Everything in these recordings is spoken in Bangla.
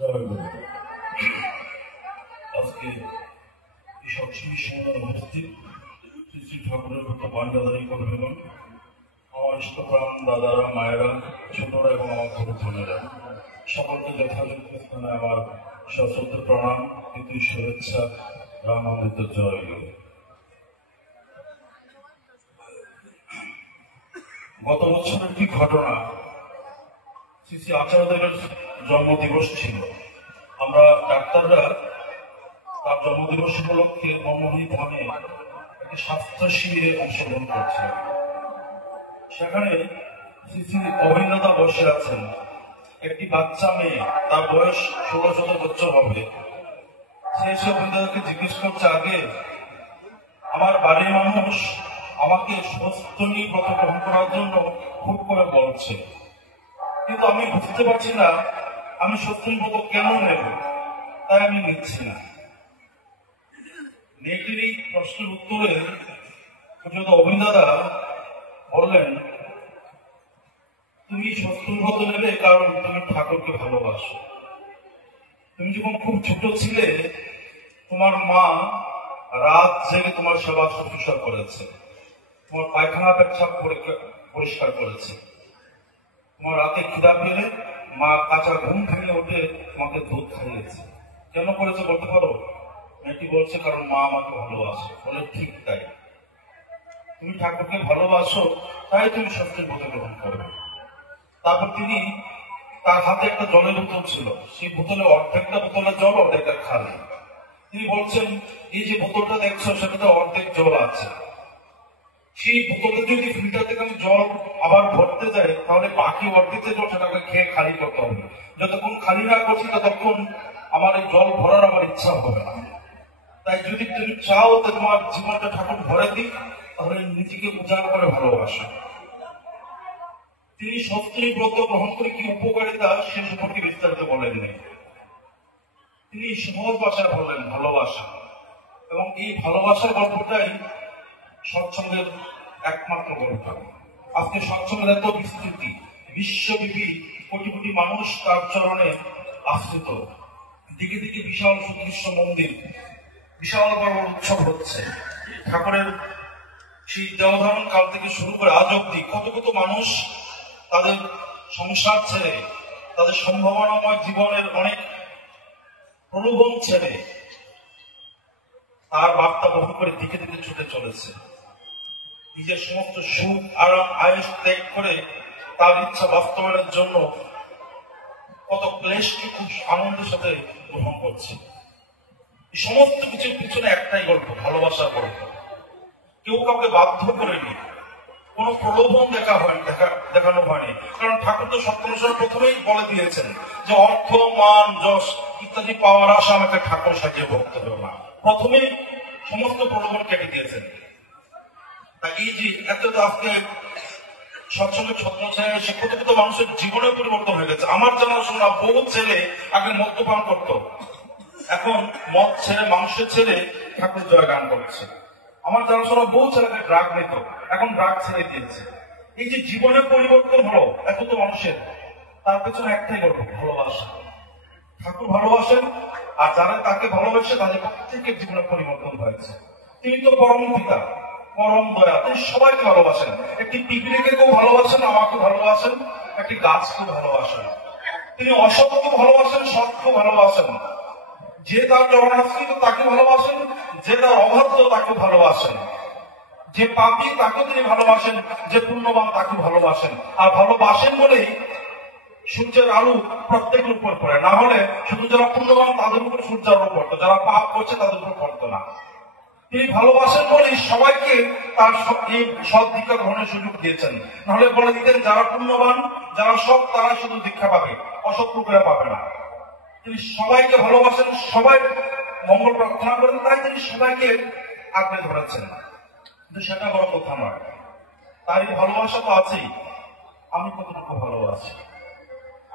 আজকে এসব শ্রী সুন্দর উপস্থিত শ্রী শ্রী ঠাকুরের মতো বান্দাদারি করবেন আমার ইষ্টপ্রাণ দাদারা, মায়েরা, ছোটরা এবং আমার ছোট বোনেরা, সকলকে যথাযথ স্থানে আমার সশ্রদ্ধ প্রণাম, কিন্তু শুভেচ্ছা, রামামৃত জয়। গত বছর একটি ঘটনা, শ্রী শ্রী আচার্যদেবের জন্মদিবস ছিল। আমরা ডাক্তাররা তার জন্মদিবস উপলক্ষে মনমোহনী ধামে একটি স্বাস্থ্য শিবিরে অংশগ্রহণ করছিলাম। সেখানে শ্রী শ্রী অভিনেতা বসে আছেন। একটি বাচ্চা মেয়ে, তার বয়স 16-17 বছর হবে। সে অভিনেতাকে জিজ্ঞেস করছে, আগে আমার বাড়ির মানুষ আমাকে সস্তনী ব্রত গ্রহণ করার জন্য খুব করে বলছে, কিন্তু আমি বুঝতে পারছি না আমি সস্তনী ব্রত কেন নেব, তাই আমি নিচ্ছি না। মেয়েটির এই প্রশ্নের উত্তরে অভিনেতা বললেন, তুমি সস্তনী ব্রত নেবে কারণ তুমি ঠাকুরকে ভালোবাসো। তুমি যখন খুব ছোট ছিলে, তোমার মা রাত জেগে তোমার সেবা শুশ্রূষা করেছে, তোমার পায়খানা পেচ্ছাপ পরিষ্কার করেছে। তোমার রাতে খিদা পেলে মা কাঁচা ঘুম ভেঙে উঠে তোমাকে দুধ খাইয়েছে। কেন করেছে বলতে পারো? মেয়েটি বলছে, কারণ মা আমাকে ভালোবাসে। বলে, ঠিক তাই, তুমি ঠাকুরকে ভালোবাসো, তাই তুমি সত্যি ব্রত গ্রহণ করবে। তারপর তিনি, তার হাতে একটা জলের বোতল ছিল, সেই বোতলে অর্ধেকটা বোতলের জল, অর্ধেকটা খালি। তিনি বলছেন, এই যে বোতলটা দেখছো সেটাতে অর্ধেক জল আছে, সেই বোতলটা যদি ফিল্টার থেকে আমি জল আবার ভরতে যাই, তাহলে বাকি অর্ধেক জল সেটাকে খেয়ে খালি করতে হবে। যতক্ষণ খালি না করছি ততক্ষণ আমার এই জল ভরার আমার ইচ্ছা হবে না। তাই যদি তুমি চাও তো তোমার জীবনটা ঠাকুর ভরে দিই, তাহলে নিজেকে উজাড় করে ভালোবাসা। তিনি সত্যি ব্রত গ্রহণ করে কি উপকারিতা সে সম্পর্কে বিস্তারিত বলেননি। তিনি সহজ ভাষায় বললেন ভালোবাসা, এবং এই ভালোবাসার গল্পটাই সৎসঙ্গের একমাত্র গল্প। আজকে সৎসঙ্গের এত বিস্তৃতি, বিশ্বব্যাপী কোটি কোটি মানুষ তার চরণে আশ্রিত। দিকে দিকে বিশাল সুদৃশ্য মন্দির, বিশাল বড় উৎসব হচ্ছে। ঠাকুরের সেই দেহধারণ কাল থেকে শুরু করে আজ অব্দি কত কত মানুষ তাদের সংসার ছেড়ে, তাদের সম্ভাবনাময় জীবনের অনেক প্রলোভন ছেড়ে তার বার্তা বহন করে দিকে দিকে ছুটে চলেছে। নিজের সমস্ত সুখ, আরাম, আয়েস ত্যাগ করে তার ইচ্ছা বাস্তবায়নের জন্য কত ক্লেশকে খুব আনন্দের সাথে গ্রহণ করছে। এই সমস্ত কিছুর পিছনে একটাই গল্প, ভালোবাসার গল্প। কেউ কাউকে বাধ্য করেনি, কোন প্রলোভন দেখানো হয়নি। কারণ ঠাকুর তো সত্যনারায়ণ প্রথমেই বলে দিয়েছেন যে অর্থ, মান, যশ ইত্যাদি পাওয়ার আশা আমাকে ঠাকুর সাজিয়ে ভক্ত দেব না। প্রথমেই সমস্ত প্রলোভন কেটে দিয়েছেন। এই যে এত আজকে সৎসঙ্গে ছত্রছায়া এসে কত কত মানুষের জীবনের পরিবর্তন হয়ে গেছে। আমার জানাশোনা বহু ছেলে আগে মদ্যপান করতো, এখন মদ ছেড়ে, মাংস ছেড়ে ঠাকুর জয় গান করছে। আমার জানাশোনা বহু ছেলেকে ড্রাগ নিত, এখন ড্রাগ ছেড়ে দিয়েছে। এই যে জীবনের পরিবর্তন হলো এত তো মানুষের, তার পেছনে একটাই গল্প, ভালোবাসা। ঠাকুর ভালোবাসেন, আর যারা তাকে ভালোবাসে তাদের প্রত্যেকের জীবনে পরিবর্তন হয়েছে। তিনি তো পরম পিতা, পরম দয়া, তিনি সবাইকে ভালোবাসেন। একটি পিঁপড়েকে কেউ ভালোবাসেন, আমাকে ভালোবাসেন, একটি গাছকে ভালোবাসেন। তিনি অসৎকে ভালোবাসেন, সৎকে ভালোবাসেন। যে তার চরণাশ্রিত তাকে ভালোবাসেন, যে তার অবাধ্য তাকে ভালোবাসেন, যে পাপী তাকে তিনি ভালোবাসেন, যে পুণ্যবান তাকে ভালোবাসেন। আর ভালোবাসেন বলেই সূর্যের আলো প্রত্যেকের উপর পড়ে, না হলে শুধু যারা পুণ্যবান তাদের উপর সূর্যের আলো পড়তো, যারা পাপ করছে তাদের উপর পড়তো না। তিনি ভালোবাসেন বলেই সবাইকে তার এই সৎ দীক্ষা গ্রহণের সুযোগ দিয়েছেন। নাহলে বলে দিতেন যারা পুণ্যবান, যারা সৎ, তারা শুধু দীক্ষা পাবে, অসৎ লোকেরা পাবে না। তিনি সবাইকে ভালোবাসেন, সবাই মঙ্গল প্রার্থনা করেন, তাই তিনি সবাইকে আঁকড়ে ধরেছেন। কিন্তু সেটা বড় কথা নয়, তার এই ভালোবাসা তো আছেই। আমি কতটুকু ভালোবাসি,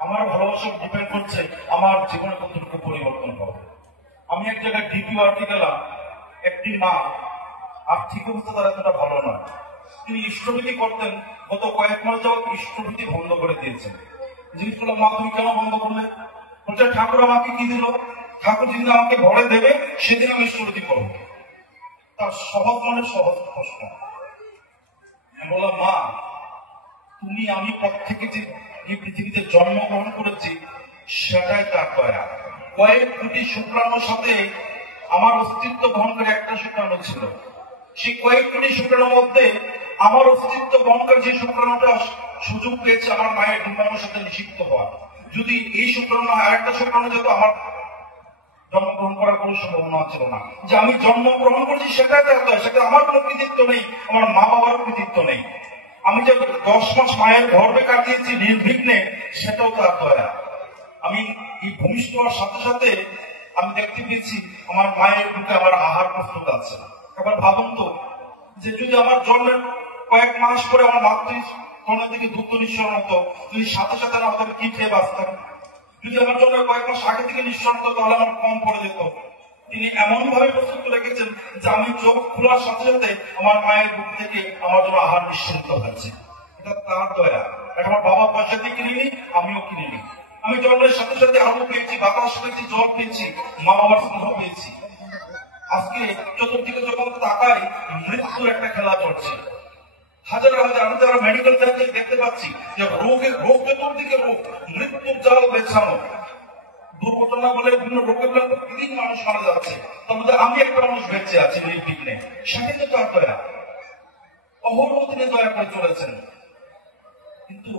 আমার ভালোবাসা ডিপেন্ড করছে আমার জীবনে কতটুকু পরিবর্তন হবে। আমি এক জায়গায় ডিপিওয়ার্কে গেলাম, একটি মা, আর্থিক অবস্থা তার এতটা ভালো নয়। তিনি ইষ্টভীতি করতেন, গত কয়েক মাস যাওয়া ইষ্টভীতি বন্ধ করে দিয়েছেন। জিজ্ঞেস করলাম, মা তুমি কেন বন্ধ করলে? বলছে ঠাকুর আমাকে কি দিল? ঠাকুর যেদিন আমাকে ভরে দেবে সেদিন আমি শ্রুতি করবো। তার সহজ মানে সহজ প্রশ্ন। আমি বললাম, মা তুমি আমি পর থেকে যে এই পৃথিবীতে জন্মগ্রহণ করেছি সেটাই তার দয়া। কয়েক কোটি শুক্রাণুর সাথে আমার অস্তিত্ব বহন করে একটা শুক্রাণু ছিল। সেই কয়েক কোটি শুক্রাণুর মধ্যে আমার অস্তিত্ব বহন করে যে শুক্রাণুটা সুযোগ পেয়েছে আমার মায়ের ডিম্বাণুর সাথে নিষিক্ত হওয়ার, যদি এই শুক্রাণু আরেকটা শুক্রাণু যেত আমার জন্মগ্রহণ করার কোনো সম্ভাবনা ছিল না। যে আমি জন্মগ্রহণ করছি সেটাই তার দয়া, সেটা আমার কোনো কৃতিত্ব নেই, আমার মা বাবার কৃতিত্ব নেই। আমি যে 10 মাস মায়ের গর্ভে কাটিয়েছি নির্বিঘ্নে সেটাও তার দয়া। আমি এই ভূমিষ্ঠ হওয়ার সাথে সাথে আমি দেখতে পেয়েছি আমার মায়ের বুকে আমার আহার প্রস্তুত আছে। এবার ভাবুন তো, যে যদি আমার জন্মের কয়েক মাস পরে আমার মাতৃ দিকে দ্রুত নিঃসরণ হতো, যদি সাথে সাথে না হতো কি খেয়ে বাঁচতাম? যদি আমার জন্মের কয়েক মাস আগে থেকে নিঃসরণ হতো তাহলে আমার কম পড়ে যেত। তিনি এমন ভাবে প্রস্তুত রেখেছেন যে আমি চোখ খোলার সাথে সাথে আমার মায়ের বুক থেকে আমার জন্য আহার নিঃসরিত হয়েছে। এটা তার দয়া। এটা আমার বাবা পয়সা দিয়ে কিনিনি, আমিও কিনিনি। আমি জন্মের সাথে সাথে আলো পেয়েছি, বাতাস পেয়েছি, জল পেয়েছি, মা বাবার স্নেহ পেয়েছি। আজকে চতুর্দিকে যখন তাকাই মৃত্যুর একটা খেলা চলছে। হাজার হাজার আমি যারা মেডিকেল দেখতে পাচ্ছি যে রোগ চতুর্দিকে রোগ, মৃত্যুর জাল বেছানো, দুর্ঘটনা বলে বিভিন্ন রোগের প্রতিদিন মানুষ মারা যাচ্ছে। তবে আমি একটা মানুষ বেঁচে আছি নির্বিঘ্নে, সেটাই তো তার দয়া। অহরহ তিনি দয়া করে চলেছেন। কিন্তু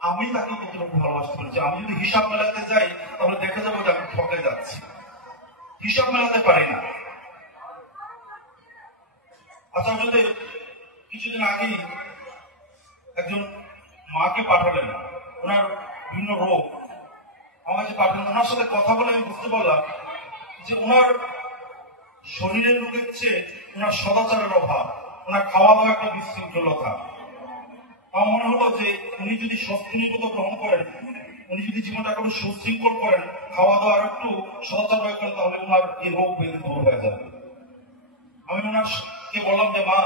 আমি তাকে কতটুকু ভালোবাসতে পেরেছি? আমি যদি হিসাব মেলাতে যাই তাহলে দেখা যাবে যে আমি ঠকে যাচ্ছি, হিসাব মেলাতে পারি না। আচার্যদেব কিছুদিন আগেই একজন মাকে পাঠালেন, ওনার বিভিন্ন রোগ আমাকে পাঠালেন। ওনার সাথে কথা বলে আমি বুঝতে পারলাম যে ওনার শরীরের রোগের চেয়ে ওনার সদাচারের অভাব, ওনার খাওয়া দাওয়া একটা বিশৃঙ্খলতা। আমার মনে হলো যে উনি যদি স্বস্তিনির্গত গ্রহণ করেন, উনি যদি জীবনটা একটু সুশৃঙ্খল করেন, খাওয়া দাওয়ার একটু সদাচার প্রয়োগ করেন, তাহলে ওনার এই রোগ বেঁধে দূর হয়ে যাবে। আমি ওনাকে বললাম যে মা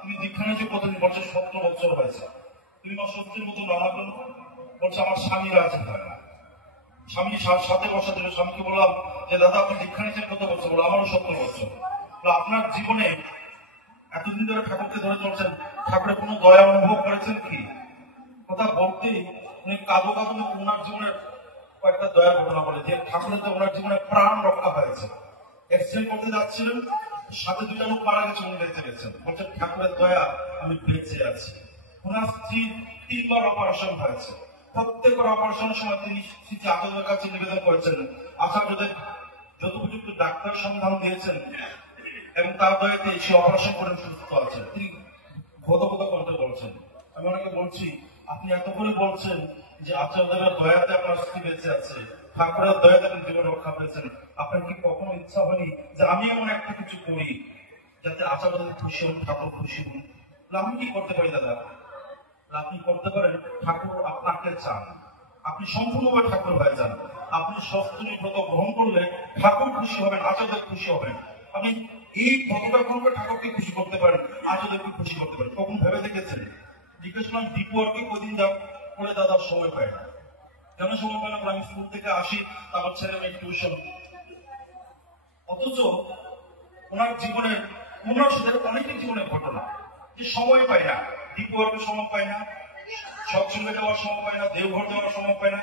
তুমি দীক্ষা নিয়েছো কতদিন? বলছে 17 বছর হয়েছে। তুমি মা সত্যির মতো রান্না করো? বলছে আমার স্বামীরা আছে হয় না। স্বামী সাথে বসা দিল। স্বামীকে বললাম যে দাদা আপনি দীক্ষা নিয়েছেন কত বছর? বলো আমারও 17 বছর। আপনার জীবনে এতদিন ধরে ঠাকুরকে ধরে চলছেন, ঠাকুরের কোনো দয়া অনুভব করেছেন কি? কথা বলতেই উনি কাঁদো ওনার জীবনের কয়েকটা দয়ার ঘটনা বলে যে ঠাকুরের তো ওনার জীবনে প্রাণ রক্ষা হয়েছে। এক্সিডেন্ট করতে যাচ্ছিলেন, সাথে 2টা লোক মারা গেছে, উনি বেঁচে গেছেন। বলছেন ঠাকুরের দয়া আমি বেঁচে আছি। ওনার স্ত্রী 3বার অপারেশন হয়েছে। প্রত্যেকবার অপারেশনের সময় তিনি স্মৃতি আচার্যের কাছে নিবেদন করেছেন, আচার্যদের যথোপযুক্ত ডাক্তার সন্ধান দিয়েছেন এবং তার দয়াতে সে অপারেশন করে সুস্থ আছে। তিনি ভোতভোত করতে বলছেন। আমি ওনাকে বলছি আপনি এত করে বলছেন যে আচার্যদের দয়াতে আপনার স্ত্রী বেঁচে আছে, ঠাকুরের দয়াতে আপনি জীবন রক্ষা পেয়েছেন, আপনার কি কখনো ইচ্ছা হয়নি যে আমি এমন একটা কিছু করি যাতে আচার্যদের খুশি হন, ঠাকুর খুশি হন? আমি কি করতে পারি দাদা? আপনি করতে পারেন, ঠাকুর আপনাকে চান, আপনি সম্পূর্ণভাবে ঠাকুর হয়ে যান। আপনি স্বস্তির ব্রত গ্রহণ করলে ঠাকুর খুশি হবেন, আচার্য খুশি হবেন। আপনি এই ব্রতটা গ্রহণ করে ঠাকুরকে খুশি করতে পারেন, আচার্যকে খুশি করতে পারেন। কখন ভেবে দেখেছেন? জিজ্ঞেস করলাম ডিপোয়ার্কে কদিন যাও করে দাদা সময় পায় না। কেন সময় পায় না? আমি স্কুল থেকে আসি, আমার ছেলে মেয়ে টিউশন। অথচ ওনার জীবনের ওনার সাথে অনেকের জীবনের ঘটনা যে সময় পায় না, ডিপোয়ার্কের সময় পায় না, সৎসঙ্গে যাওয়ার সময় পায় না, দেওঘর যাওয়ার সময় পায় না,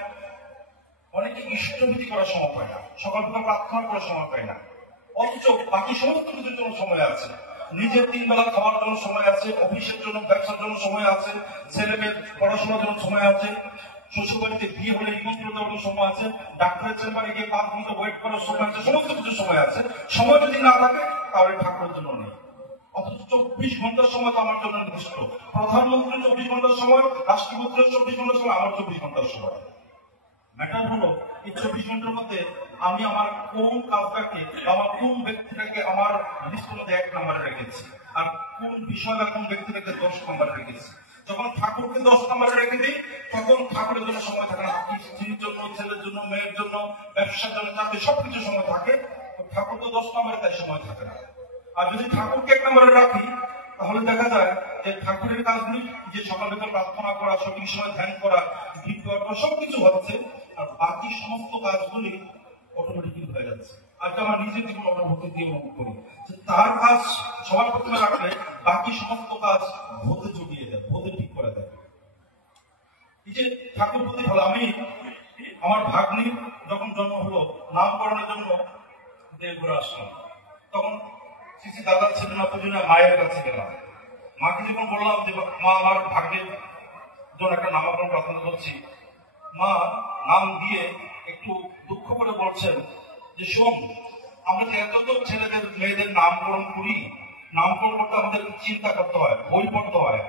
অনেকে ইষ্টভীতি করার সময় পায় না, সকাল সকাল প্রার্থনা করার সময় পায় না। অথচ বাকি সমস্ত কিছুর জন্য সময় আছে। নিজের 3 বেলা খাওয়ার জন্য সময় আছে, অফিসের জন্য ব্যবসার জন্য সময় আছে, ছেলে মেয়ের পড়াশোনার জন্য সময় আছে, শ্বশুরবাড়িতে বিয়ে হলে নিমন্ত্রণ দেওয়ার জন্য সময় আছে, ডাক্তারের চেম্বারে গিয়ে 5 ঘন্টা ওয়েট করার সময় আছে, সমস্ত কিছু সময় আছে। সময় যদি না থাকে তাহলে ঠাকুরের জন্য নেই। অথচ 24 ঘন্টার সময় তো আমার জন্য নির্দিষ্ট। প্রধানমন্ত্রীর 24 ঘন্টার সময়, রাষ্ট্রপতির 24 ঘন্টার সময়, আমার 24 ঘন্টার সময়। ম্যাটার হলো এই 24 ঘন্টার মধ্যে আমি আমার কোন কাজটাকে, আমার কোন ব্যক্তিটাকে আমার লিস্টের মধ্যে 1 নম্বরে রেখেছি, আর কোন বিষয় বা কোন ব্যক্তিটাকে 10 নম্বরে রেখেছি। যখন ঠাকুরকে 10 নম্বরে রেখে দিই তখন ঠাকুরের জন্য সময় থাকে না। স্ত্রীর জন্য, ছেলের জন্য, মেয়ের জন্য, ব্যবসার জন্য, চাকরি সবকিছু সময় থাকে। ঠাকুর তো 10 নম্বরে, তাই সময় থাকে না। আর যদি ঠাকুরকে 1 নম্বরে রাখি তাহলে দেখা যায় যে ঠাকুরের কাজগুলি, যে সকাল বিকাল প্রার্থনা করা, সঠিক সময় ধ্যান করা, ভিড় করা, সবকিছু হচ্ছে, আর বাকি সমস্ত কাজগুলি অটোমেটিক্যালি হয়ে যাচ্ছে। আজকে আমার নিজের জীবন অনুভূতি দিয়ে অনুভব করি যে তার কাজ সবার প্রথমে রাখলে বাকি সমস্ত কাজ ভূতে জুগিয়ে দেয়, ভূতে ঠিক করে দেয়। এই যে ঠাকুর প্রতি হলো, আমি আমার ভাগ্নির যখন জন্ম হলো, নামকরণের জন্য দেবঘুরে আসলাম, তখন শ্রী দাদার ছিলেন না, পুজো মায়ের কাছে গেলাম। মাকে যখন বললাম যে মা আমার ভাগ্যের জন্য একটা নামকরণ প্রার্থনা করছি, মা নাম দিয়ে একটু দুঃখ করে বলছেন যে শোন, আমরা যে এত তো ছেলেদের মেয়েদের নামকরণ করি, নামকরণ করতে আমাদের চিন্তা করতে হয়, বই পড়তে হয়,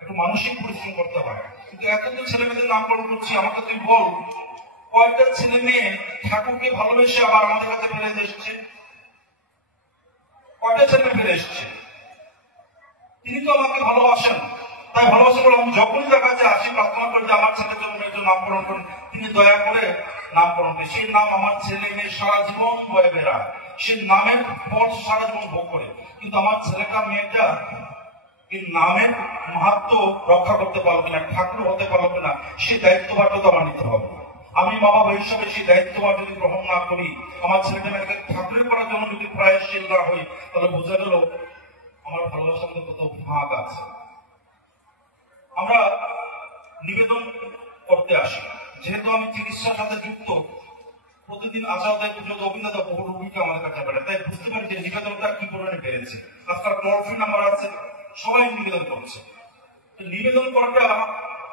একটু মানসিক পরিশ্রম করতে হয়, কিন্তু এত তো ছেলে মেয়েদের নামকরণ করছি, আমাকে তুই বল কয়টা ছেলে মেয়ে ঠাকুরকে ভালোবেসে আবার আমাদের কাছে ফেলে এসছে? কয়টা ছেলে ফিরে এসছে? তিনি তো আমাকে ভালোবাসেন, তাই ভালোবাসা বলে আমি যখনই তার কাছে আসি প্রার্থনা করি যে আমার ছেলের জন্য মেয়ের জন্য নামকরণ করেন, তিনি দয়া করে নামকরণ করেন। সেই নাম আমার ছেলে মেয়ে সারা জীবন বয়ে বেড়ায়, সেই নামের ফল সারা জীবন ভোগ করে। কিন্তু আমার ছেলেটা মেয়েটা এই নামের মাহাত্ম রক্ষা করতে পারলো কিনা, ঠাকুর হতে পারলো কিনা, সেই দায়িত্বভারটা তো আমার নিতে হবে। আমি মা বাবা হিসাবে সেই দায়িত্বভার যদি গ্রহণ না করি, আমার ছেলেটা মেয়েকে ঠাকুরের করার জন্য যদি প্রয়াসশীল না হই, তাহলে বোঝা গেল আমার ভালোবাসার মধ্যে কত ভাগ আছে। আমরা নিবেদন করতে আসি, যেহেতু আমি চিকিৎসার সাথে যুক্ত, প্রতিদিন আসা দেয় পুজো অভিনেতা বহু রোগীকে আমাদের কাছে পারে, তাই বুঝতে পারি যে নিবেদনটা কি পরিমাণে বেড়েছে। আজকাল টোল ফ্রি নাম্বার আছে, সবাই নিবেদন করছে। নিবেদন করাটা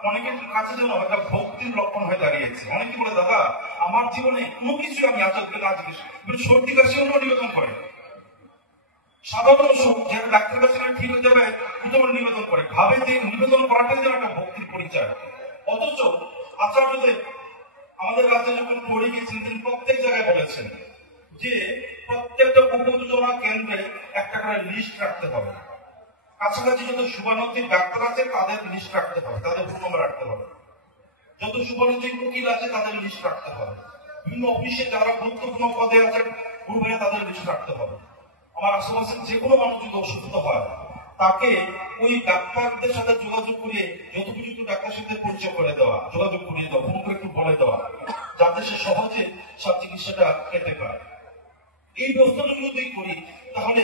অনেকের কাছে যেন একটা ভক্তির লক্ষণ হয়ে দাঁড়িয়েছে। অনেকে বলে দাদা আমার জীবনে কোনো কিছু আমি আচার্যকে না জিজ্ঞেস, সর্দি কাশি হলেও নিবেদন করে, সাধারণ অসুখ যেটা ডাক্তার কাছে ঠিক হয়ে যাবে প্রথমে নিবেদন করে, ভাবে যে নিবেদন করাটাই যেন একটা ভক্তির পরিচয়। অথচ আচার্যদেব আমাদের কাছে যখন পড়ে গিয়েছেন, তিনি প্রত্যেক জায়গায় বলেছেন যে প্রত্যেকটা উপযোজনা কেন্দ্রে একটা করে লিস্ট রাখতে হবে। কাছাকাছি যত শুভানুদ্দিন ডাক্তার আছে তাদের লিস্ট রাখতে হবে, তাদের ফোন নম্বর রাখতে হবে। যত শুভানুদ্দিন উকিল আছে তাদের লিস্ট রাখতে হবে। বিভিন্ন অফিসে যারা গুরুত্বপূর্ণ পদে আছেন গুরু ভাইয়া তাদের লিস্ট রাখতে হবে। আমার আশেপাশে যে কোনো মানুষ যদি অসুস্থ হয়, তাকে ওই ডাক্তারদের সাথে যোগাযোগ করিয়ে যথোপযুক্ত ডাক্তার সাথে পরিচয় করে দেওয়া, যোগাযোগ করিয়ে দেওয়া, ফোন করে একটু বলে দেওয়া, যাতে সে সহজে সব চিকিৎসাটা পেতে পারে। এই ব্যবস্থাটা যদি করি, তাহলে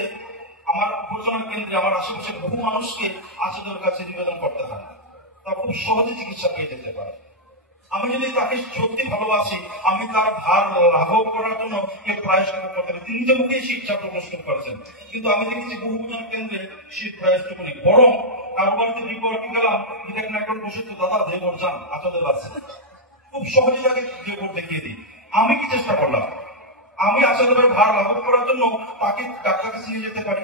আমার উপজনা কেন্দ্রে আমার আশেপাশে বহু মানুষকে আচার্যের কাছে নিবেদন করতে হয়, তা খুব সহজে চিকিৎসা পেয়ে যেতে পারে। আমি যদি তাকে সত্যি ভালোবাসি, আমি তার ভার লাঘব করার জন্য প্রয়াস করতে পারি। তিনি যে মুখে শিক্ষা প্রকাশ করেছেন, কিন্তু আমি দেখেছি বহু জন কেন্দ্রে সেই প্রয়াসটা করি। বরং কারো বাড়িতে বিপরীত গেলাম, দেখেন একজন বসে তো দাদা দেবর যান আচার্যের আছে, খুব সহজে তাকে দেবর দেখিয়ে দিই। আমি কি চেষ্টা করলাম, আমি আচার্যের ভার লাঘব করার জন্য তাকে ডাক্তার কাছে নিয়ে যেতে পারি,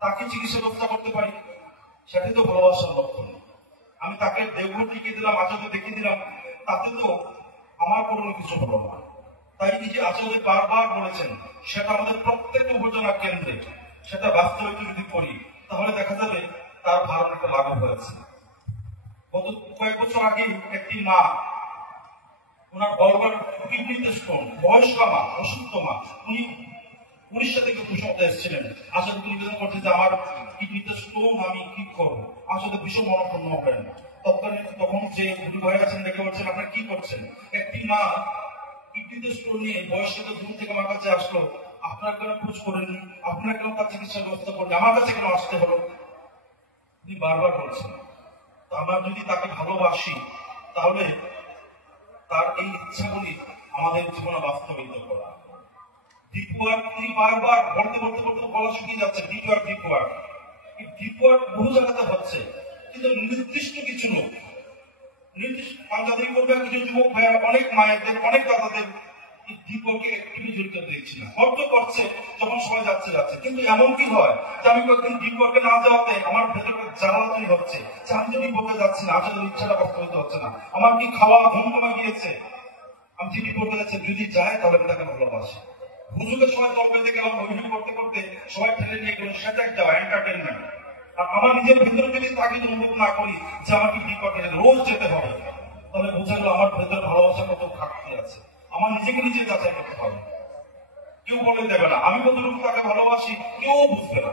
তাকে চিকিৎসা ব্যবস্থা করতে পারি, সেটাই তো ভালোবাসার লক্ষণ। আমি তাকে দেবঘর টিকিয়ে দিলাম, আচার্য দেখিয়ে দিলাম, তাতে তো আমার কোনো কিছু হলো না। তাই এই যে আচার্য বারবার বলেছেন, সেটা আমাদের প্রত্যেকটা উপজেলা কেন্দ্রে সেটা বাস্তবে যদি করি, তাহলে দেখা যাবে তার ভার অনেকটা লাঘব হয়েছে। গত কয়েক বছর আগে একটি মা, ওনার গলবার কিডনিতে স্টোন, বয়স্ক মা, অসুস্থ মা, উনি উড়িষ্যা থেকে কুসংতে এসেছিলেন। আসলে নিবেদন করছে যে আমার কিডনিতে স্টোন, আমি কি করবো? আসলে ভীষণ মনক্ষুণ্ণ হবেন। তখন যে দুটি ভাই আছেন দেখে বলছেন আপনারা কি করছেন? একটি মা কিডনিতে স্টোন নিয়ে বয়স্ক দূর থেকে আমার কাছে আসলো, আপনার কেন খোঁজ করেননি, আপনার কেন তার চিকিৎসা ব্যবস্থা করেন, আমার কাছে কেন আসতে হলো? তিনি বারবার বলছেন। তো আমরা যদি তাকে ভালোবাসি, তাহলে তার এই ইচ্ছাগুলি আমাদের জীবনে বাস্তবায়িত করা। ডিপ ওয়ার্ক তিনি বারবার বলতে বলতে বলতে বলা শুকিয়ে যাচ্ছে, ডিপ ওয়ার্ক ডিপ ওয়ার্ক। এই ডিপ ওয়ার্ক বহু জায়গাতে হচ্ছে, কিন্তু নির্দিষ্ট কিছু লোক, নির্দিষ্ট যাদের করবে কিছু যুবক ভাইয়া, অনেক মায়েদের, অনেক দাদাদের এই ডিপ ওয়ার্কে একটুই জড়িত দিয়েছি না, হয়তো করছে যখন সবাই যাচ্ছে যাচ্ছে। কিন্তু এমন কি হয় যে আমি কয়েকদিন ডিপ ওয়ার্কে না যাওয়াতে আমার ভেতরে জ্বালা তৈরি হচ্ছে যে আমি তো ডিপ ওয়ার্কে যাচ্ছি না, আসলে ইচ্ছাটা বাস্তবায়িত হচ্ছে না, আমার কি খাওয়া ঘুম কমে গিয়েছে, আমি যে ডিপ ওয়ার্কে যাচ্ছি, যদি যায় তাহলে আমি তাকে ভালোবাসি। হুজুরের সময় দল বেঁধে গেলাম, অভিনয় করতে করতে সবাই ঠেলে নিয়ে গেলাম, সেটা একটা এন্টারটেনমেন্ট। আর আমার নিজের ভিতরে যদি তাকে অনুভব না করি যে আমাকে ডিপ ওয়ার্কে রোজ যেতে হবে, তাহলে বোঝা গেল আমার ভেতরে ভালোবাসার কত ঘাটতি আছে। আমার নিজেকে নিজে যাচাই করতে হবে। কেউ বলে দেবে না আমি কতটুকু তাকে ভালোবাসি, কেউ বুঝবে না,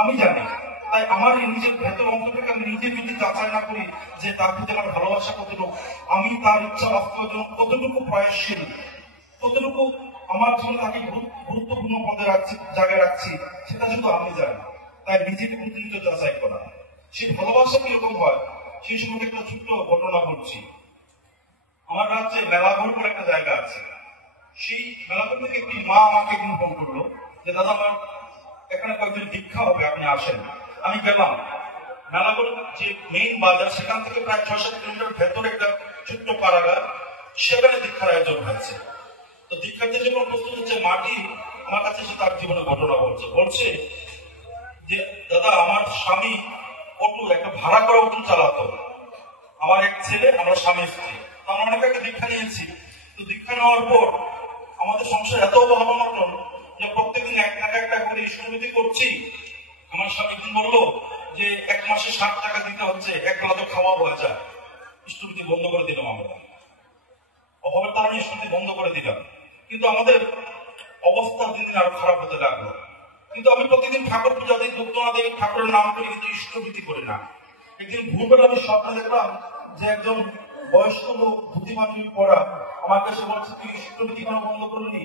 আমি জানি। তাই আমার এই নিজের ভেতর অন্তরটাকে আমি নিজে যদি যাচাই না করি যে তার প্রতি আমার ভালোবাসা কতটুকু, আমি তার ইচ্ছা বাস্তবের জন্য কতটুকু প্রয়াসশীল, কতটুকু আমার জীবনে তাকে গুরুত্বপূর্ণ পদে রাখছি, জায়গায় রাখছি, সেটা শুধু আমি জানি। তাই নিজেকে প্রতিনিয়ত যাচাই করা। সেই ভালোবাসা কিরকম হয় সেই সম্পর্কে একটা ছোট্ট ঘটনা বলছি। আমার রাজ্যে মেলাঘর করে একটা জায়গা আছে। সেই মেলাঘর থেকে একটি মা আমাকে একদিন ফোন করলো যে দাদা আমার এখানে কয়েকজন দীক্ষা হবে, আপনি আসেন। আমি গেলাম। মেলাঘর যে মেইন বাজার সেখান থেকে প্রায় ৬-৭ কিলোমিটার ভেতরে একটা ছোট্ট কারাগার, সেখানে দীক্ষার আয়োজন হয়েছে। তো দীক্ষার্থী যখন প্রস্তুত হচ্ছে, মাটি আমার কাছে এসে তার জীবনের ঘটনা বলছে যে দাদা আমার স্বামী অটো, একটা ভাড়া করা অটো চালাতো। আমার এক ছেলে, আমরা স্বামী স্ত্রী, আমরা অনেক একটা দীক্ষা নিয়েছি। তো দীক্ষা নেওয়ার পর আমাদের সংসার এত ভালো মতন যে প্রত্যেকদিন এক টাকা একটা করে ইষ্টভূতি করছি। আমার স্বামী একদিন বললো যে ১ মাসে ৬০ টাকা দিতে হচ্ছে, এক বেলা তো খাওয়া হয়ে যায়। ইষ্টভূতি বন্ধ করে দিলাম আমরা, অভাবের কারণে ইষ্টভূতি বন্ধ করে দিলাম। কিন্তু আমাদের অবস্থা দিন দিন আরো খারাপ হতে লাগলো। কিন্তু আমি প্রতিদিন ঠাকুর পূজা দিই, দুগ্ধনা দিই, ঠাকুরের নাম করি, কিন্তু ইষ্টভূতি করি না। একদিন ভোরবেলা আমি স্বপ্নে দেখলাম যে একজন বয়স্ক লোক ধুতি পাঞ্জাবি পরা আমার কাছে বলছে তুই ইষ্টভূতি কেন বন্ধ করলি,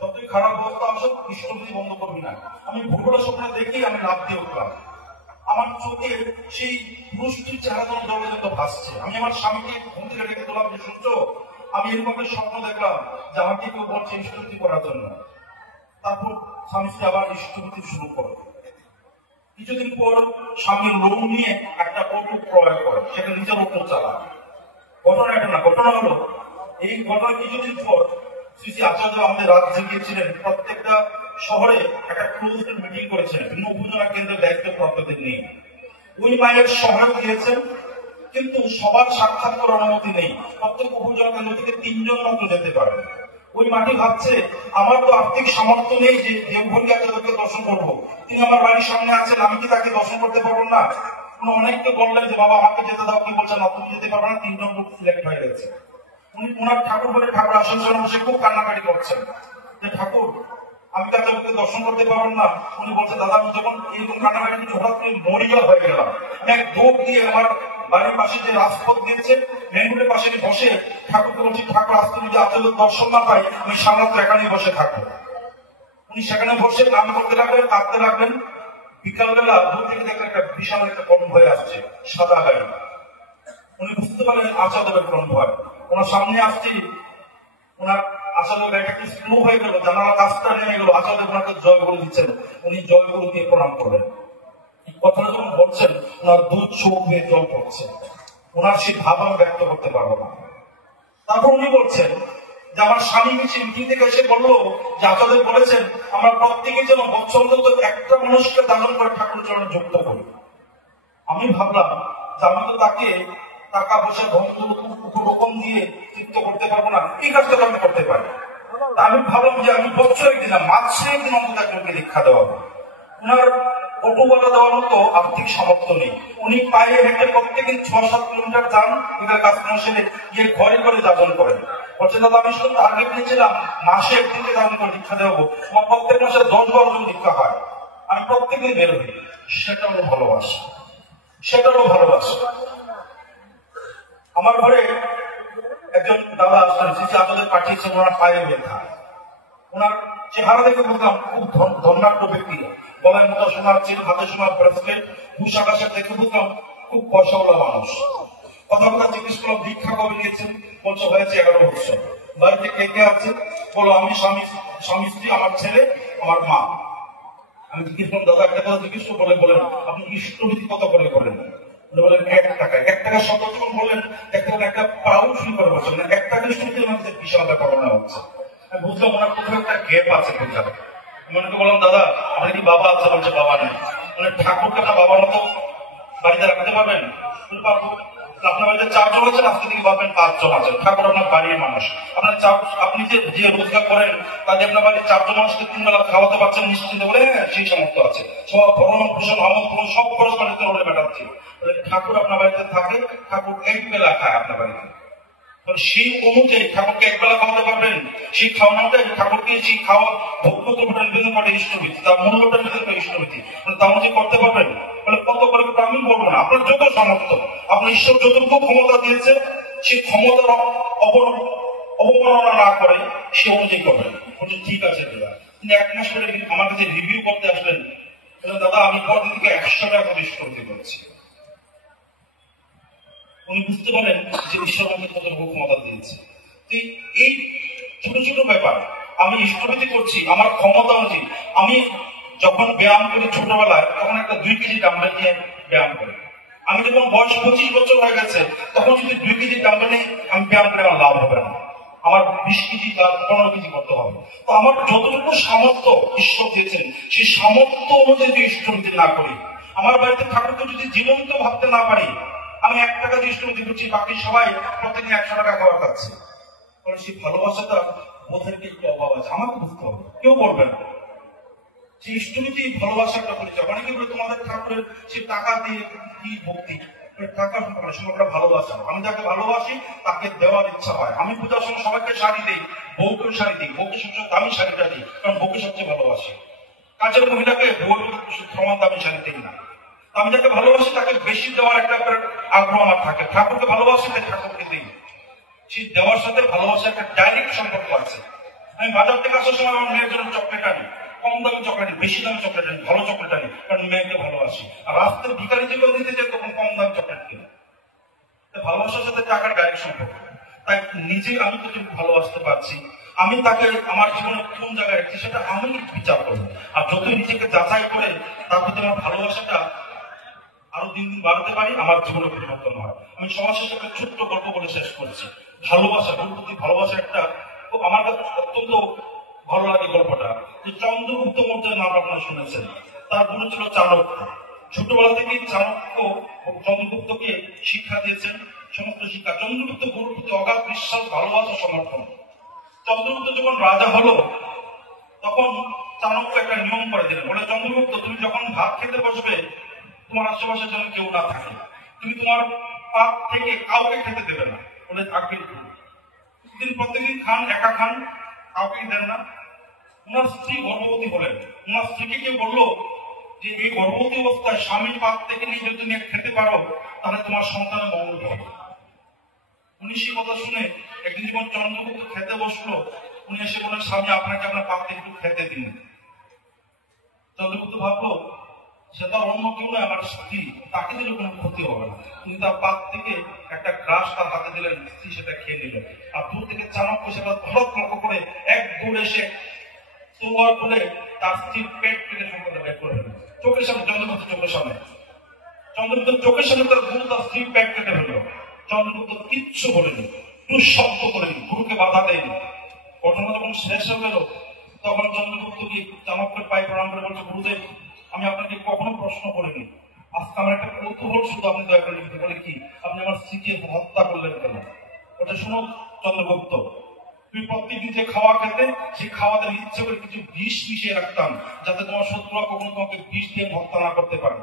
যতই খারাপ অবস্থা আসুক ইষ্টভূতি বন্ধ করবি না। আমি ভোরবেলা স্বপ্নে দেখি আমি লাভ দিয়ে উঠলাম। আমার চোখে সেই পুরুষটির চেহারা যেন জলে যত ভাসছে। আমি আমার স্বামীকে ঘুম থেকে ডেকে দিলাম যে শুনছো, আমি এরকম একটা স্বপ্ন দেখলাম যে আমাকে কেউ বলছে ইষ্টভূতি করার জন্য। তারপর স্বামী আবার ইষ্টভূতি শুরু করো। কিছুদিন পর স্বামী লোন নিয়ে একটা অটো ক্রয় করে, সেটা নিজের অটো চালায়। ঘটনা এটা না, ঘটনা হলো এই ঘটনা কিছুদিন পর শ্রী শ্রী আচার্য আমাদের রাজ্যে গিয়েছিলেন, প্রত্যেকটা শহরে একটা ক্লোজ মিটিং করেছেন ভিন্ন উপজেলা কেন্দ্রের দায়িত্বপ্রাপ্তদের নিয়ে। ওই মায়ের শহরে গিয়েছেন, কিন্তু সবার সাক্ষাৎ করার অনুমতি নেই। প্রত্যেক উপজেলা কেন্দ্র থেকে ৩ জন মাত্র যেতে পারে। ওই মাটি ভাবছে আমার তো আর্থিক সামর্থ্য নেই যে দেবঘরকে আচার্যকে দর্শন করবো, তিনি আমার বাড়ির সামনে আছেন, আমি কি তাকে দর্শন করতে পারবো না? অনেককে বললেন যে বাবা আমাকে যেতে দাও, কি বলছেন না, তুমি যেতে পারবে না। ৩ জন লোক সিলেক্ট হয়ে গেছে। উনি ওনার ঠাকুর বলে ঠাকুর আসনসনে বসে খুব কান্নাকাটি করছেন যে ঠাকুর আমি তাদেরকে দর্শন করতে পারবেন না। উনি বলছে দাদা আমি যখন এইরকম কান্নাকাটি হঠাৎ করে মরিয়া হয়ে গেলাম, আমি এক দৌড় দিয়ে আমার বাড়ির পাশে যে রাজপথ দিয়েছে মেন রোডের পাশে বসে ঠাকুরকে বলছি ঠাকুর আসতে যদি আচার্যের দর্শন না পাই আমি সামলাত্র এখানেই বসে থাকবো। উনি সেখানে বসে নাম করতে লাগলেন, কাঁদতে লাগলেন। বিকালবেলা দূর থেকে দেখলেন একটা বিশাল একটা কনভয় আসছে, সাদা গাড়ি। উনি বুঝতে পারলেন আচার্যের কনভয়। ওনার সামনে আসছে, ওনার আচার্য গাড়িটা একটু স্লো হয়ে গেল, জানালা কাজটা নেমে গেল। আচার্য ওনাকে জয় গুরু দিচ্ছেন, উনি জয় গুরু দিয়ে প্রণাম করলেন। কথাটা যখন বলছেন ওনার দুধ চোখ হয়ে জল পড়ছে, ওনার সেই ভাব আমি ব্যক্ত করতে পারবো না। তারপর উনি বলছেন যে আমার স্বামী মিটিং থেকে এসে বললো যে আপনাদের বলেছেন আমরা প্রত্যেকে যেন বছর অন্তত একটা মানুষকে দান করে ঠাকুর চরণে যুক্ত করি। আমি ভাবলাম যে আমি তো তাকে টাকা পয়সা রকম দিয়ে তৃপ্ত করতে পারবো না, এই কাজটা আমি করতে পারি। আমি ভাবলাম যে আমি বছর একদিন না মাসে একদিন অন্তত একজনকে দীক্ষা দেওয়া হবে। ওনার অটোওয়ালা দেওয়ার মতো আর্থিক সামর্থ্য নেই। উনি পায়ে হেঁটে প্রত্যেকদিন ৬-৭ কিলোমিটার যান, এদের কাজ সেরে গিয়ে ঘরে ঘরে যাপন করেন। বলছে দাদা আমি শুধু টার্গেট নিয়েছিলাম মাসে একদিনকে যাপন করে দীক্ষা দেবো, আমার প্রত্যেক মাসে ১০-১২ জন দীক্ষা হয়, আমি প্রত্যেকদিন বের হই। সেটা হলো ভালোবাসা, সেটা হলো ভালোবাসা। আমার ঘরে একজন দাদা আসলেন, যে আমাদের পাঠিয়েছেন, ওনার পায়ে ব্যথা। ওনার চেহারা দেখে বুঝলাম খুব ধন্যাঢ্য ব্যক্তি, গলায় মোটা সোনার চেন, হাতে সোনার ব্রেসলেট, পোশাক আশাক দেখে বুঝলাম খুব পয়সাওয়ালা মানুষ। কথা জিজ্ঞেস করলাম দীক্ষা কবে নিয়েছেন? বলছে হয়েছে 11 বছর। বাড়িতে কে কে আছে? বলো আমি স্বামী স্ত্রী, আমার ছেলে, আমার মা। আমি জিজ্ঞেস করলাম দাদা একটা কথা জিজ্ঞেস বলে বলেন আপনি ইষ্টভূতি কত করে করেন? বলেন ১ টাকা। ১ টাকা শব্দ যখন বললেন একটা প্রাউড ফিল করে বলছেন না, ১ টাকা ইষ্টভূতির মধ্যে বিশাল একটা করোনা হচ্ছে। আমি বুঝলাম ওনার কোথাও একটা গ্যাপ আছে কোথাও। মনে বললাম দাদা আপনার কি বাবা আছে? বলছে বাবা নেই। মানে ঠাকুরকে আপনার বাবার মতো বাড়িতে রাখতে পারবেন? পারবো। আপনার বাড়িতে ৪ জন আছেন, আজকে থেকে ভাববেন ৫ জন আছেন। ঠাকুর আপনার বাড়ির মানুষ, আপনি যে রোজগার করেন তাতে আপনার বাড়ির ৪ জন মানুষকে 3 বেলা খাওয়াতে পারছেন নিশ্চিন্তে বলে, সেই সামর্থ্য আছে। সব ভ্রমণ ভূষণ আমল সব খরচ বাড়িতে ওরে মেটাচ্ছি। ঠাকুর আপনার বাড়িতে থাকে, ঠাকুর 1 বেলা খায় আপনার বাড়িতে। সেই অনুযায়ী ঠাকুরকে 1 বেলা খাওয়াতে পারবেন, সেই খাওয়ানোটাই ঠাকুরকে সেই খাওয়া ভোগ্যতা নিবেদন করে ইষ্টভীতি, তার মূল্যটা নিবেদন করে ইষ্টভীতি। তার মধ্যে করতে পারবেন বলে কত করে আমি বলবো না, আপনার যত সামর্থ্য, আপনার ঈশ্বর যতটুকু ক্ষমতা দিয়েছে সেই ক্ষমতার অবমাননা না করে সে অনুযায়ী করবেন। বলছে ঠিক আছে দাদা। তিনি 1 মাস পরে আমার কাছে রিভিউ করতে আসলেন, দাদা আমি পরের দিকে 100 টাকা বেশি করতে পারছি। উনি বুঝতে পারেন যে ঈশ্বর আমাকে কতটুকু ক্ষমতা দিয়েছে। এই ছোট ছোট ব্যাপার, আমি ইষ্টভীতি করছি আমার ক্ষমতা অনুযায়ী। আমি যখন ব্যায়াম করি ছোটবেলায় তখন একটা 2 কেজি ডাম্বেল নিয়ে ব্যায়াম করি। আমি যখন বয়স 25 বছর হয়ে গেছে তখন যদি 2 কেজি ডাম্বেল নিয়ে আমি ব্যায়াম করে আমার লাভ হবে না, আমার 20 কেজি বা 15 কেজি করতে হবে। তো আমার যতটুকু সামর্থ্য ঈশ্বর দিয়েছেন সেই সামর্থ্য অনুযায়ী যদি ইষ্টভীতি না করি, আমার বাড়িতে ঠাকুরকে যদি জীবন্ত ভাবতে না পারি, আমি 1 টাকা দিয়ে ইষ্টভীতি করছি, বাকি সবাই প্রত্যেকদিন 100 টাকা খাওয়ার খাচ্ছে। সেই ভালোবাসাটা ওদেরকে একটু অভাব আছে, আমাকে বুঝতে হবে, কেউ বলবে না। সেই ইষ্টভীতি ভালোবাসা একটা পরিচয়। অনেকে বলে তোমাদের ঠাকুরের সে টাকা দিয়ে কি ভক্তি, টাকা সবাই ভালোবাসা। আমি যাকে ভালোবাসি তাকে দেওয়ার ইচ্ছা হয়। আমি পূজার সময় সবাইকে শাড়ি দিই, বউকেও শাড়ি দিই, বউকে সবচেয়ে দামি শাড়িটা দিই, কারণ বউকে সবচেয়ে ভালোবাসি। কাজের মহিলাকে বউকে সমান দামি শাড়ি দিই না। আমি যাকে ভালোবাসি তাকে বেশি দেওয়ার একটা আগ্রহ আমার থাকে। ঠাকুরকে ভালোবাসি তাই ঠাকুরকে দিই। সেই দেওয়ার সাথে ভালোবাসার একটা ডাইরেক্ট সম্পর্ক আছে। আমি বাজার থেকে আসার সময় আমার মেয়ের জন্য চকলেট আনি, কম দামি চকলেট, বেশি দামি চকলেট আনি, ভালো চকলেট আনি, কারণ মেয়েকে ভালোবাসি। আর রাস্তায় ভিখারি যেগুলো দিতে চাই তখন কম দামি চকলেট কিনে। ভালোবাসার সাথে টাকার ডাইরেক্ট সম্পর্ক। তাই নিজে আমি তো ভালোবাসতে পারছি, আমি তাকে আমার জীবনে কোন জায়গায় রেখেছি সেটা আমি বিচার করবো। আর যতই নিজেকে যাচাই করে তার প্রতি আমার ভালোবাসাটা আরো দিন দিন বাড়াতে পারি, আমার জীবনে পরিবর্তন হয়। আমি সমাজ শেষে একটা ছোট্ট গল্প বলে শেষ করছি। ভালোবাসা, গুরুর প্রতি ভালোবাসা একটা আমার কাছে অত্যন্ত ভালো লাগে গল্পটা। যে চন্দ্রগুপ্ত মৌর্যের নাম আপনারা শুনেছেন, তার গুরু ছিল চাণক্য। ছোটবেলা থেকেই চাণক্য চন্দ্রগুপ্তকে শিক্ষা দিয়েছেন, সমস্ত শিক্ষা। চন্দ্রগুপ্ত গুরুর প্রতি অগাধ বিশ্বাস, ভালোবাসা, সমর্থন। চন্দ্রগুপ্ত যখন রাজা হলো তখন চাণক্য একটা নিয়ম করে দিলেন, বলে চন্দ্রগুপ্ত তুমি যখন ভাত খেতে বসবে তোমার আশেপাশে যেন কেউ না থাকে, তুমি তোমার পাত থেকে কাউকে খেতে দেবে না, বলে আগে তিনি প্রত্যেকদিন খান, একা খান, কাউকে দেন না। ওনার স্ত্রী গর্ভবতী হলেন, ওনার স্ত্রীকে কেউ বললো যে এই গর্ভবতী অবস্থায় স্বামীর পাত থেকে নিয়ে যদি তুমি খেতে পারো তাহলে তোমার সন্তানের মঙ্গল হবে। উনি সেই কথা শুনে একদিন যখন চন্দ্রগুপ্ত খেতে বসলো, উনি এসে বলেন স্বামী আপনাকে আপনার পাত থেকে একটু খেতে দিন। চন্দ্রগুপ্ত ভাবলো সে তার অন্য কেউ নয়, আমার স্ত্রী, তাকে দিলে কোনো ক্ষতি হবে না। তিনি তার পাত থেকে একটা গ্রাস তার হাতে দিলেন, স্ত্রী সেটা খেয়ে নিল। আর দূর থেকে চাণক্য সেটা হঠাৎ লক্ষ্য করে এক দৌড়ে এসে তলোয়ার খুলে তার স্ত্রীর পেট কেটে সম্পূর্ণ বের করে ফেলল চোখের সামনে, চন্দ্রগুপ্ত চোখের সামনে। চন্দ্রগুপ্ত চোখের সামনে তার গুরু তার স্ত্রীর পেট কেটে ফেলল। চন্দ্রগুপ্ত কিচ্ছু বলেনি, দুঃশব্দ করেনি, গুরুকে বাধা দেয়নি। ঘটনা যখন শেষ হয়ে গেল তখন চন্দ্রগুপ্ত কি চাণক্যের পায়ে প্রণাম করে বলছে, গুরুদেব আমি আপনাকে কখনো প্রশ্ন করিনি, আজকে আমার একটা কৌতূহল শুধু আপনি দয়া করে লিখতে। বলে কি, আপনি আমার স্ত্রীকে হত্যা করলেন কেন? ওটা শুনো চন্দ্রগুপ্ত, তুমি প্রত্যেকদিন যে খাওয়া খেতে সেই খাওয়াতে ইচ্ছে করে কিছু বিষ মিশিয়ে রাখতাম যাতে তোমার শত্রুরা কখনো তোমাকে বিষ দিয়ে হত্যা না করতে পারে।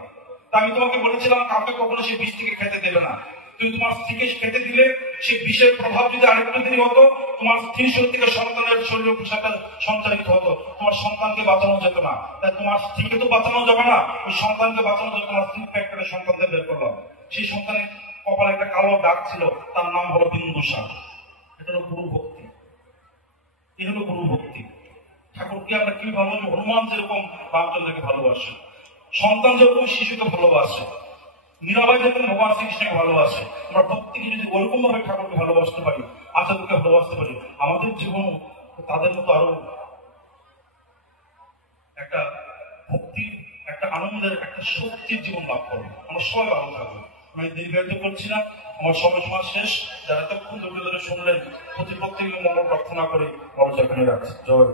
তা আমি তোমাকে বলেছিলাম কাউকে কখনো সেই বিষ থেকে খেতে দেবে না। তুমি তোমার স্ত্রীকে খেতে দিলে সেই বিষের প্রভাব যদি আরেকটু দেরি হতো তোমার স্ত্রীর শরীর থেকে সন্তানের শরীরে সেটা সঞ্চারিত হতো, তোমার সন্তানকে বাঁচানো যেত না। তাই তোমার স্ত্রীকে তো বাঁচানো যাবে না, ওই সন্তানকে বাঁচানো যাবে। তোমার স্ত্রীর পেট কেটে সন্তানদের বের করলাম। সেই সন্তানের কপালে একটা কালো দাগ ছিল, তার নাম হলো বিন্দুসার। এটা হলো গুরু ভক্তি, এটা হলো গুরু ভক্তি। ঠাকুরকে আমরা কি ভালোবাসি? হনুমান যেরকম রামচন্দ্রকে ভালোবাসে, সন্তান যেরকম শিশুকে ভালোবাসে, মীরাবাই যেরকম ভগবান শ্রীকৃষ্ণকে ভালোবাসে, আমরা প্রত্যেকে যদি ওরকম ভাবে ঠাকুরকে ভালোবাসতে পারি, আচার্যকে ভালোবাসতে পারি, আমাদের জীবন তাদের মতো আরো একটা ভক্তির, একটা আনন্দের, একটা শক্তির জীবন লাভ করবো। আমরা সবাই ভালো থাকবো। আমি দীর্ঘায়িত করছি না, আমার সময় শেষ। যারা এতক্ষণ ধরে শুনলেন প্রত্যেকের মঙ্গল প্রার্থনা করে বড় চাকরি রাখছে। জয়।